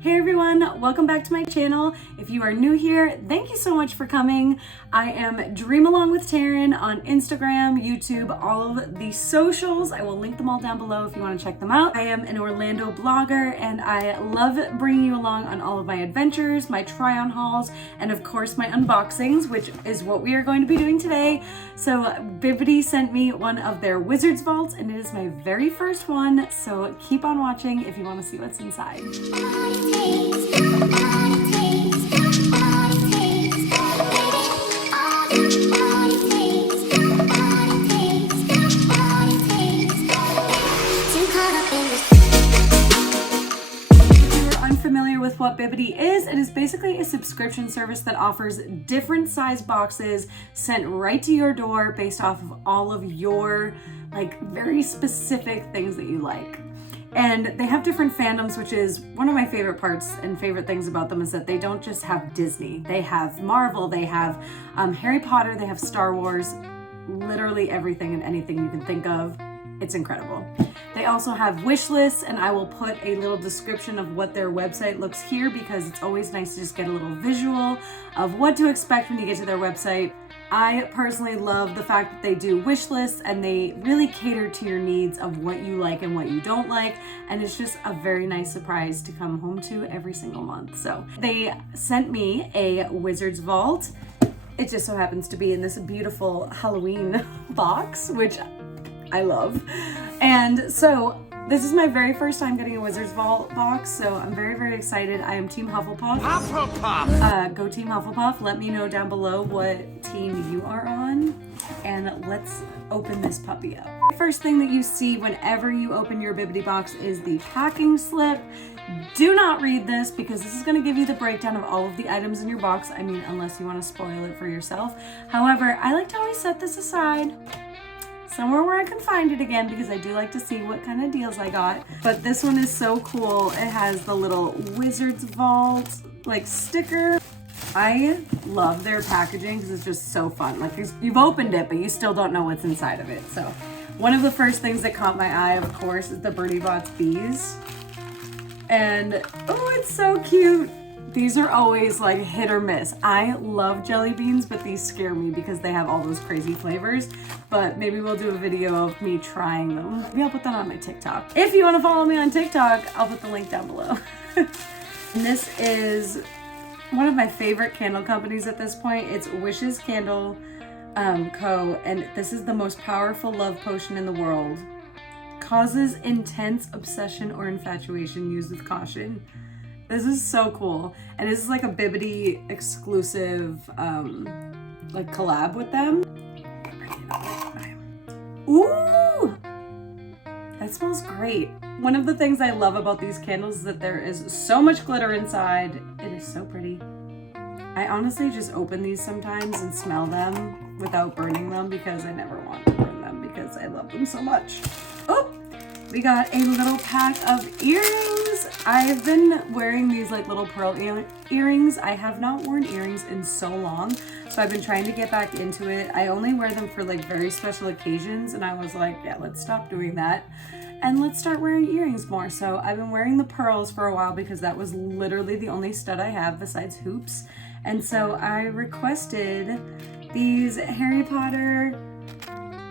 Hey everyone, welcome back to my channel. If you are new here, thank you so much for coming. I am Dream Along with Taryn on Instagram, YouTube, all of the socials. I will link them all down below if you want to check them out. I am an Orlando blogger and I love bringing you along on all of my adventures, my try-on hauls, and of course my unboxings, which is what we are going to be doing today. So Bibbidi sent me one of their Wizards vaults and it is my very first one. So keep on watching if you want to see what's inside. Unfamiliar with what Bibbidi is, it is basically a subscription service that offers different size boxes sent right to your door based off of all of your very specific things that you like. And they have different fandoms, which is one of my favorite parts and favorite things about them is that they don't just have Disney. They have Marvel, they have Harry Potter, they have Star Wars, literally everything and anything you can think of. It's incredible. They also have wish lists, and I will put a little description of what their website looks here because it's always nice to just get a little visual of what to expect when you get to their website. I personally love the fact that they do wish lists and they really cater to your needs of what you like and what you don't like, and it's just a very nice surprise to come home to every single month. So they sent me a Wizards vault. It just so happens to be in this beautiful Halloween box, which I love. And so this is my very first time getting a Wizards Vault box, so I'm very, very excited. I am Team Hufflepuff. Hufflepuff! Go Team Hufflepuff. Let me know down below what team you are on, and let's open this puppy up. First thing that you see whenever you open your Bibbidi box is the packing slip. Do not read this because this is going to give you the breakdown of all of the items in your box. I mean, unless you want to spoil it for yourself. However, I like to always set this aside somewhere where I can find it again because I do like to see what kind of deals I got. But this one is so cool. It has the little Wizards Vault sticker. I love their packaging because it's just so fun. You've opened it, but you still don't know what's inside of it. So one of the first things that caught my eye, of course, is the Birdie Bots bees. And oh, it's so cute. These are always hit or miss. I love jelly beans, but these scare me because they have all those crazy flavors. But maybe we'll do a video of me trying them. Maybe I'll put that on my TikTok. If you want to follow me on TikTok, I'll put the link down below. And this is one of my favorite candle companies at this point. It's Wishes Candle Co. And this is the most powerful love potion in the world. Causes intense obsession or infatuation. Used with caution. This is so cool. And this is a Bibbidi exclusive collab with them. Ooh! That smells great. One of the things I love about these candles is that there is so much glitter inside. It is so pretty. I honestly just open these sometimes and smell them without burning them because I never want to burn them because I love them so much. Oh! We got a little pack of earrings. I've been wearing these little pearl earrings. I have not worn earrings in so long, so I've been trying to get back into it. I only wear them for very special occasions, and I was like, yeah, let's stop doing that and let's start wearing earrings more. So I've been wearing the pearls for a while because that was literally the only stud I have besides hoops. And so I requested these Harry Potter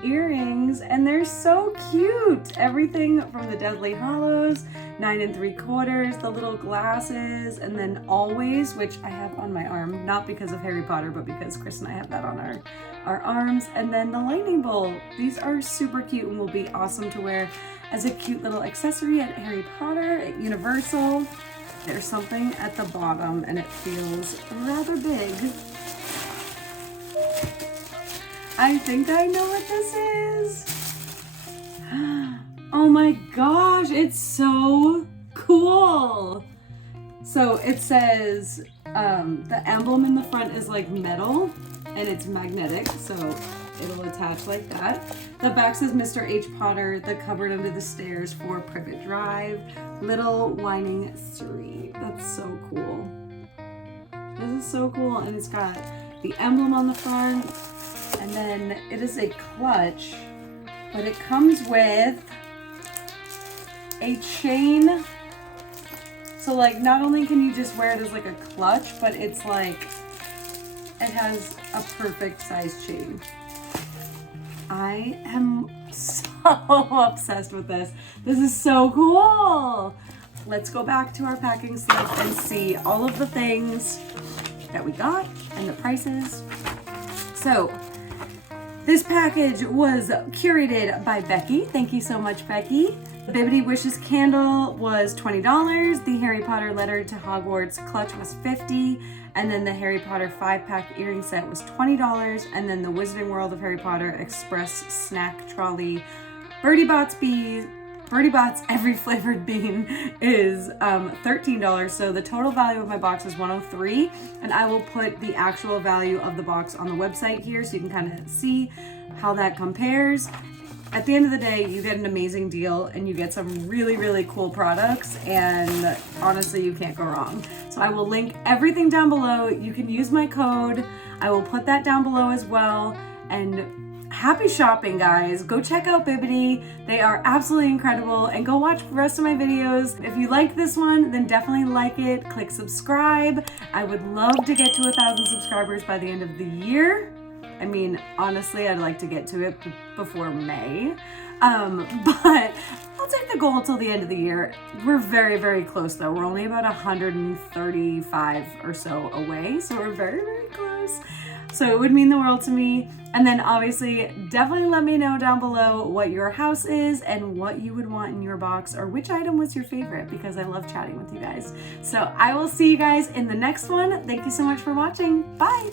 earrings, and they're so cute. Everything from the Deathly Hallows, 9 3/4, the little glasses, and then Always, which I have on my arm, not because of Harry Potter, but because Chris and I have that on our arms, and then the lightning bolt. These are super cute and will be awesome to wear as a cute little accessory at Harry Potter, at Universal. There's something at the bottom and it feels rather big. I think I know what this is. Oh my gosh, it's so cool. So it says the emblem in the front is metal and it's magnetic, so it'll attach like that. The back says Mr. H. Potter, the cupboard under the stairs for Privet Drive, Little Whining Siri. That's so cool. This is so cool, and it's got the emblem on the front. And then it is a clutch, but it comes with a chain So like not only can you just wear it as like a clutch, but it's like, it has a perfect size chain. I am so obsessed with this. This is so cool. Let's go back to our packing slip and see all of the things that we got and the prices. So this package was curated by Becky. Thank you so much, Becky. The Bibbidi Wishes candle was $20. The Harry Potter Letter to Hogwarts clutch was $50. And then the Harry Potter 5-pack earring set was $20. And then the Wizarding World of Harry Potter Express snack trolley Birdie Bots every flavored bean is $13. So the total value of my box is $103, and I will put the actual value of the box on the website here so you can kind of see how that compares. At the end of the day, you get an amazing deal and you get some really, really cool products, and honestly, you can't go wrong. So I will link everything down below. You can use my code. I will put that down below as well. And happy shopping, guys. Go check out Bibbidi. They are absolutely incredible, and go watch the rest of my videos. If you like this one, then definitely like it. Click subscribe. I would love to get to 1,000 subscribers by the end of the year. I mean, honestly, I'd like to get to it before May, but I'll take the goal till the end of the year. We're very, very close though. We're only about 135 or so away, so we're very, very close. So it would mean the world to me. And then obviously, definitely let me know down below what your house is and what you would want in your box, or which item was your favorite, because I love chatting with you guys. So I will see you guys in the next one. Thank you so much for watching. Bye.